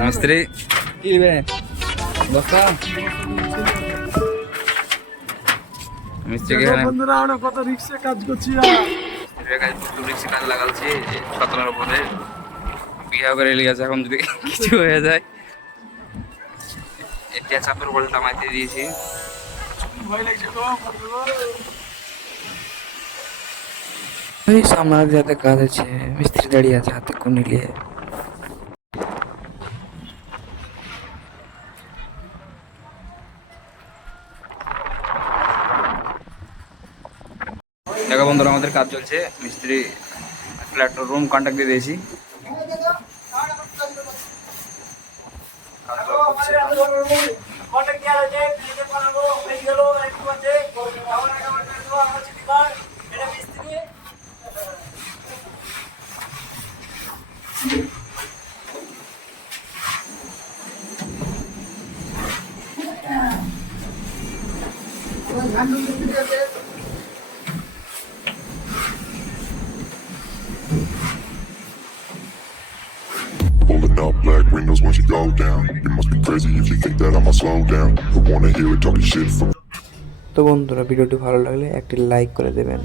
মিস্ত্রি কি রে বস্তা মিস্ত্রি বন্ধুরা আমরা কত রিক্সে কাজ করছি কাজ লাগাচ্ছি সতেরোর উপরে বিয়া করে লেগেছে। এখন যদি কিছু হয়ে যায় এটা চাপের বলটা মাইতে দিয়েছি। ভয় লাগছে গো এই সামনে যাতে কাজ আছে, মিস্ত্রি দাঁড়িয়ে আছে হাতে কোনি নিয়ে। দেখো বন্ধুরা আমাদের কাজ চলছে, মিস্ত্রি ফ্ল্যাট রুম কন্ট্যাক্ট দিয়ে দিয়েছি। Pulling up black windows once you go down. You must be crazy if you think that I'ma slow down. I wanna hear it talking shit from তো বন্ধুরা ভিডিওটি ভালো লাগলে একটি লাইক করে দেবেন।